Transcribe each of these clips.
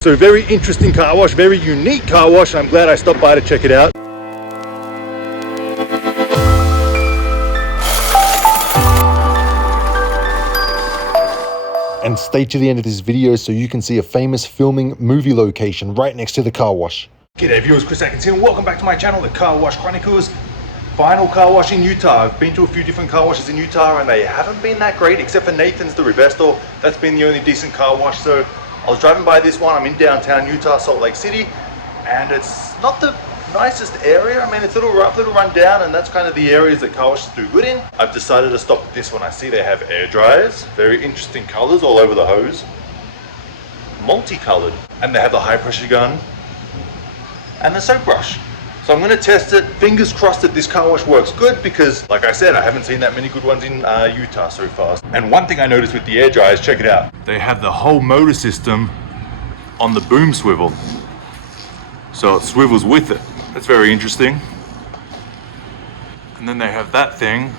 So very interesting car wash, very unique car wash. I'm glad I stopped by to check it out. And stay to the end of this video so you can see a famous filming movie location right next to the car wash. G'day viewers, Chris Atkins here and welcome back to my channel, The Car Wash Chronicles. Final car wash in Utah. I've been to a few different car washes in Utah and they haven't been that great, except for Nathan's, the reverse door. That's been the only decent car wash. So I was driving by this one. I'm in downtown Utah, Salt Lake City, and it's not the nicest area. I mean, it's a little rough, little run down, and that's kind of the areas that car washes do good in. I've decided to stop at this one. I see they have air dryers, very interesting colors all over the hose, multicolored, and they have the high pressure gun and the soap brush. So I'm going to test it. Fingers crossed that this car wash works good because, like I said, I haven't seen that many good ones in Utah so far. And one thing I noticed with the air dryers, check it out. They have the whole motor system on the boom swivel. So it swivels with it. That's very interesting. And then they have that thing.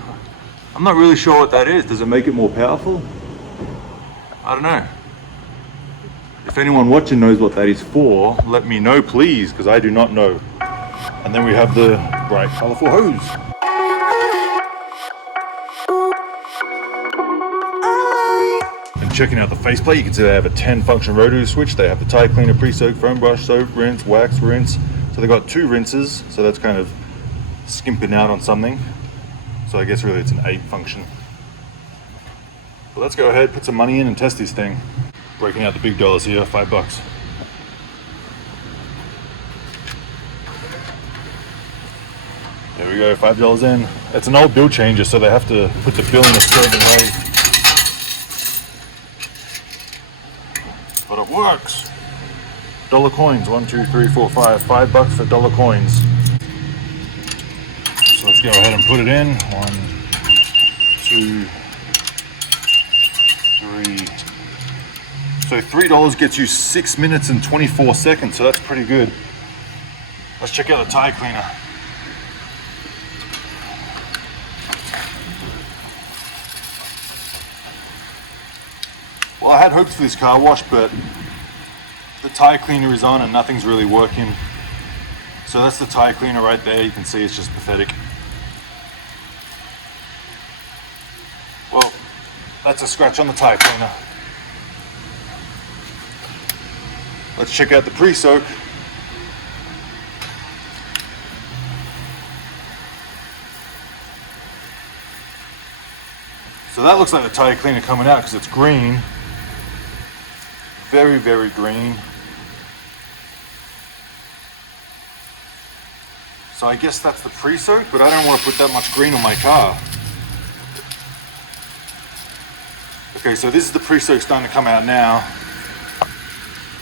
I'm not really sure what that is. Does it make it more powerful? I don't know. If anyone watching knows what that is for, let me know please, because I do not know. And then we have the bright, colorful hose. And checking out the faceplate, you can see they have a 10-function rotary switch. They have the tire cleaner, pre-soak, foam brush, soap, rinse, wax, rinse. So they've got 2 rinses, so that's kind of skimping out on something. So I guess really it's an 8 function. But let's go ahead, put some money in and test this thing. Breaking out the big dollars here, $5. There we go, $5 in. It's an old bill changer, so they have to put the bill in a certain way. But it works. Dollar coins, 1, 2, 3, 4, 5. $5 for dollar coins. So let's go ahead and put it in. 1, 2, 3. So $3 gets you 6 minutes and 24 seconds, so that's pretty good. Let's check out the tire cleaner. Well, I had hopes for this car wash, but the tire cleaner is on and nothing's really working. So that's the tire cleaner right there. You can see it's just pathetic. Well, that's a scratch on the tire cleaner. Let's check out the pre-soak. So that looks like the tire cleaner coming out because it's green. Very, very green. So I guess that's the pre-soak, but I don't want to put that much green on my car. Okay, so this is the pre-soak starting to come out now.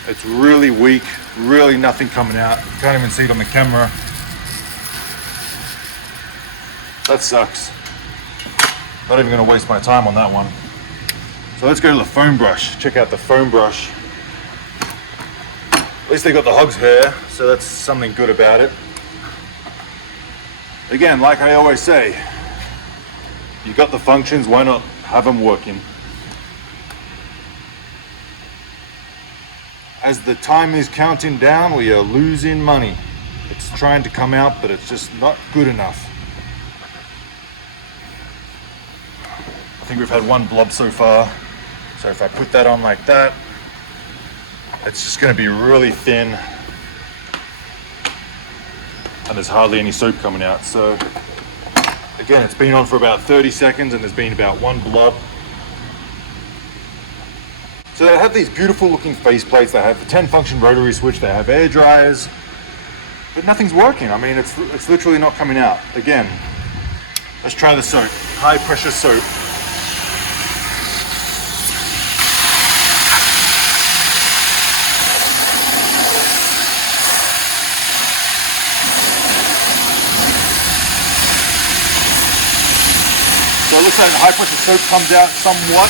It's really weak, really nothing coming out. You can't even see it on the camera. That sucks. Not even gonna waste my time on that one. So let's go to the foam brush. Check out the foam brush. At least they got the hog's hair, so that's something good about it. Again, like I always say, you got the functions, why not have them working? As the time is counting down, we are losing money. It's trying to come out, but it's just not good enough. I think we've had one blob so far. So if I put that on like that, it's just going to be really thin. And there's hardly any soap coming out. So again, it's been on for about 30 seconds and there's been about one blob. So they have these beautiful looking faceplates. They have the 10-function rotary switch. They have air dryers, but nothing's working. I mean, it's literally not coming out. Again, let's try the soap. High pressure soap. So it looks like the high pressure soap comes out somewhat.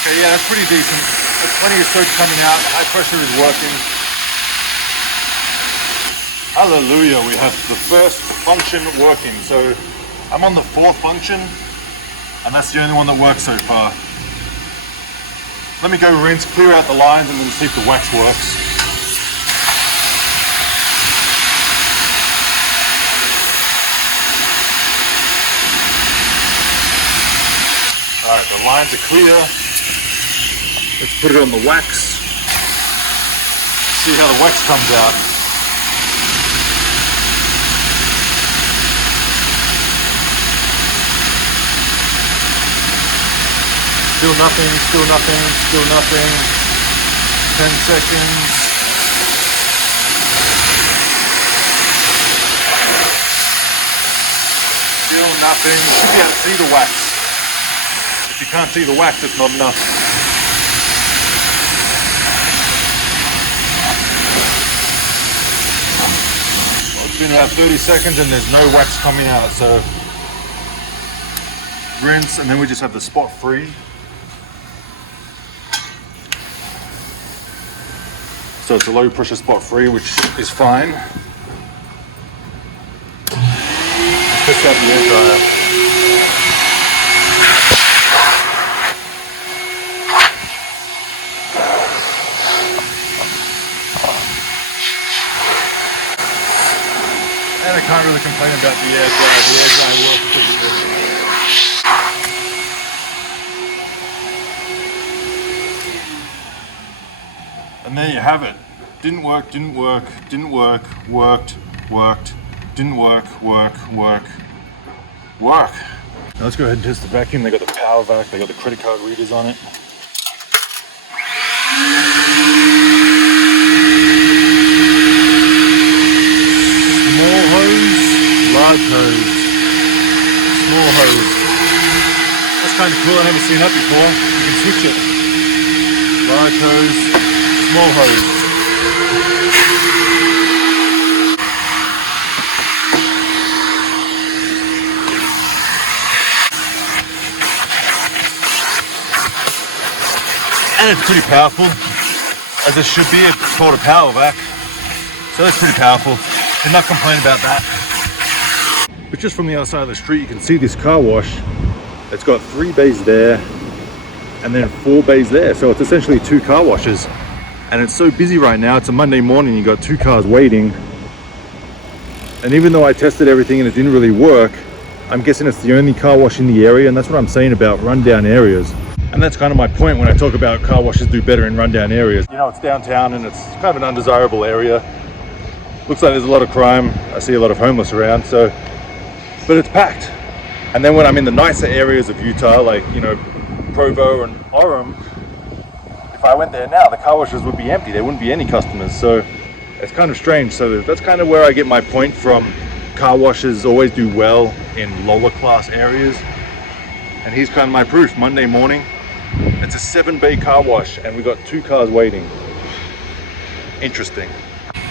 Okay, yeah, that's pretty decent. There's plenty of soap coming out. The high pressure is working. Hallelujah, we have the first function working. So I'm on the 4th function, and that's the only one that works so far. Let me go rinse, clear out the lines, and then see if the wax works. Alright, the lines are clear. Let's put it on the wax. See how the wax comes out. Still nothing, still nothing, still nothing. 10 seconds. Still nothing. You should be able to see the wax. If you can't see the wax, it's not enough. Well, it's been about 30 seconds and there's no wax coming out, so rinse, and then we just have the spot free. So it's a low pressure spot free, which is fine. Test out the air dryer. And I can't really complain about the air dryer. The air dryer works pretty good. And there you have it. Didn't work, didn't work, didn't work, worked, worked, didn't work, work. Now let's go ahead and test the vacuum. They got the power vac, they got the credit card readers on it. Small hose, large hose, small hose. That's kind of cool, I've never seen that before. You can switch it. Large hose, small hose. And it's pretty powerful, as it should be. It's called a power vac, so that's pretty powerful. Did not complain about that. But just from the other side of the street, you can see this car wash. It's got 3 bays there, and then 4 bays there. So it's essentially 2 car washes. And it's so busy right now. It's a Monday morning, you got 2 cars waiting. And even though I tested everything and it didn't really work, I'm guessing it's the only car wash in the area, and that's what I'm saying about rundown areas. And that's kind of my point when I talk about car washes do better in rundown areas. You know, it's downtown and it's kind of an undesirable area. Looks like there's a lot of crime. I see a lot of homeless around, so, but it's packed. And then when I'm in the nicer areas of Utah, like, you know, Provo and Orem, if I went there now, the car washes would be empty. There wouldn't be any customers, so it's kind of strange. So that's kind of where I get my point from. Car washes always do well in lower class areas. And here's kind of my proof. Monday morning, it's a 7-bay car wash and we got 2 cars waiting. Interesting.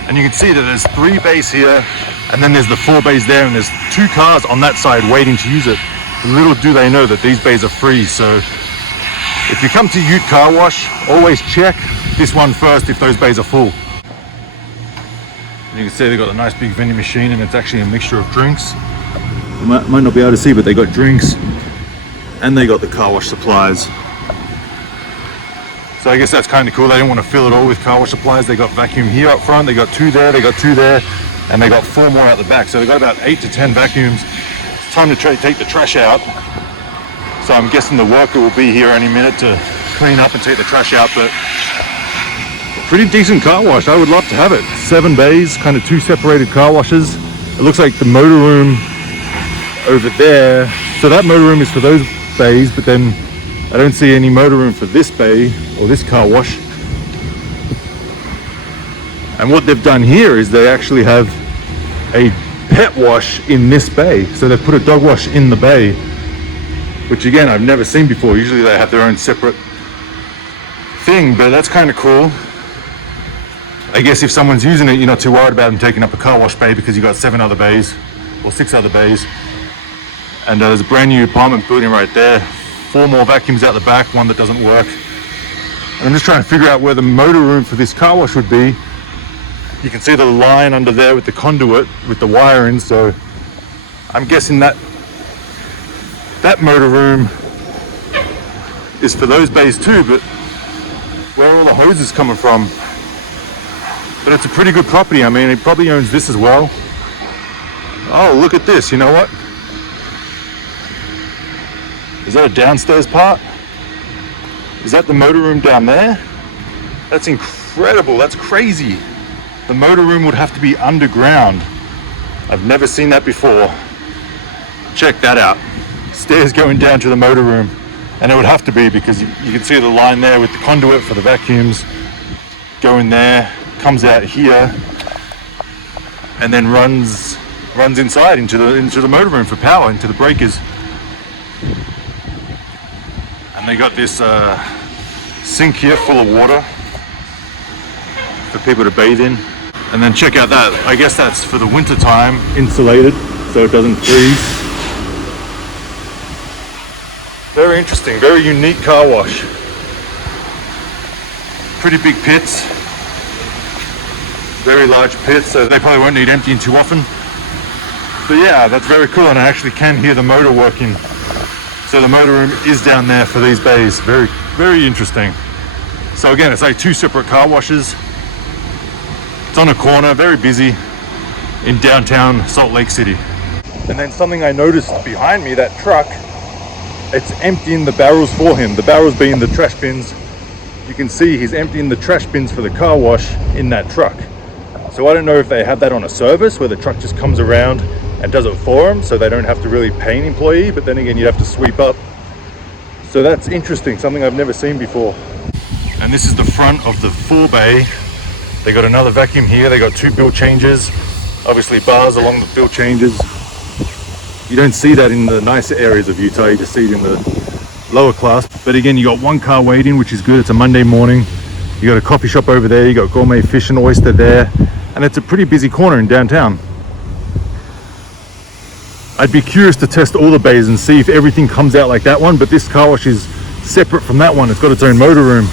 And you can see that there's 3 bays here, and then there's the 4 bays there, and there's 2 cars on that side waiting to use it. Little do they know that these bays are free. So if you come to Ute Car Wash, always check this one first if those bays are full. And you can see they've got a nice big vending machine, and it's actually a mixture of drinks. You might not be able to see, but they got drinks and they got the car wash supplies. So I guess that's kind of cool. They didn't want to fill it all with car wash supplies. They got vacuum here up front, they got 2 there, they got 2 there, and they got 4 more out the back. So they got about 8 to 10 vacuums. It's time to take the trash out. So I'm guessing the worker will be here any minute to clean up and take the trash out, but pretty decent car wash. I would love to have it. 7 bays, kind of 2 separated car washes. It looks like the motor room over there. So that motor room is for those bays, but then I don't see any motor room for this bay or this car wash. And what they've done here is they actually have a pet wash in this bay. So they've put a dog wash in the bay, which again, I've never seen before. Usually they have their own separate thing, but that's kind of cool. I guess if someone's using it, you're not too worried about them taking up a car wash bay because you've got 7 other bays or 6 other bays. And there's a brand new apartment building right there. 4 more vacuums out the back, 1 that doesn't work. And I'm just trying to figure out where the motor room for this car wash would be. You can see the line under there with the conduit, with the wiring. So I'm guessing that motor room is for those bays too, but where all the hose is coming from. But it's a pretty good property. I mean, he probably owns this as well. Oh, look at this. You know what? Is that a downstairs part? Is that the motor room down there? That's incredible. That's crazy. The motor room would have to be underground. I've never seen that before. Check that out. Stairs going down to the motor room. And it would have to be, because you can see the line there with the conduit for the vacuums going there, comes out here, and then runs inside into the motor room for power, into the breakers. And they got this sink here full of water for people to bathe in. And then check out that. I guess that's for the winter time, insulated so it doesn't freeze. Very interesting, very unique car wash. Pretty big pits. Very large pits, so they probably won't need emptying too often. But yeah, that's very cool, and I actually can hear the motor working. So the motor room is down there for these bays. Very, very interesting. So again, it's like two separate car washes. It's on a corner, very busy in downtown Salt Lake City. And then something I noticed behind me, that truck, it's emptying the barrels for him. The barrels being the trash bins. You can see he's emptying the trash bins for the car wash in that truck. So I don't know if they have that on a service where the truck just comes around and does it for them, so they don't have to really pay an employee, but then again, you'd have to sweep up. So that's interesting, something I've never seen before. And this is the front of the full bay. They got another vacuum here. They got two bill changes, obviously bars along the bill changes. You don't see that in the nicer areas of Utah, you just see it in the lower class. But again, you got one car waiting, which is good. It's a Monday morning. You got a coffee shop over there, you got gourmet fish and oyster there, and it's a pretty busy corner in downtown. I'd be curious to test all the bays and see if everything comes out like that one, but this car wash is separate from that one. It's got its own motor room.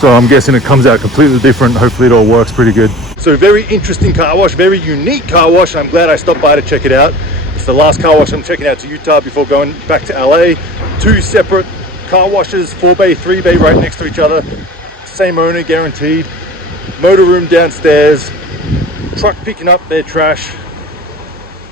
So I'm guessing it comes out completely different. Hopefully it all works pretty good. So very interesting car wash, very unique car wash. I'm glad I stopped by to check it out. It's the last car wash I'm checking out to Utah before going back to LA. Two separate car washes, 4 bay, 3 bay right next to each other. Same owner, guaranteed. Motor room downstairs. Truck picking up their trash.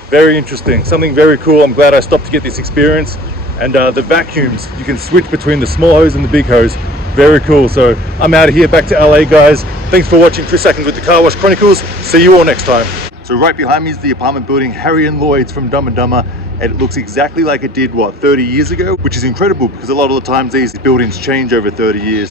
Very interesting, something very cool. I'm glad I stopped to get this experience. And the vacuums, you can switch between the small hose and the big hose. Very cool. So I'm out of here, back to LA, guys. Thanks for watching Chris Atkins with the Car Wash Chronicles. See you all next time. So right behind me is the apartment building Harry and Lloyd's from Dumb and Dumber. And it looks exactly like it did, what, 30 years ago? Which is incredible, because a lot of the times these buildings change over 30 years.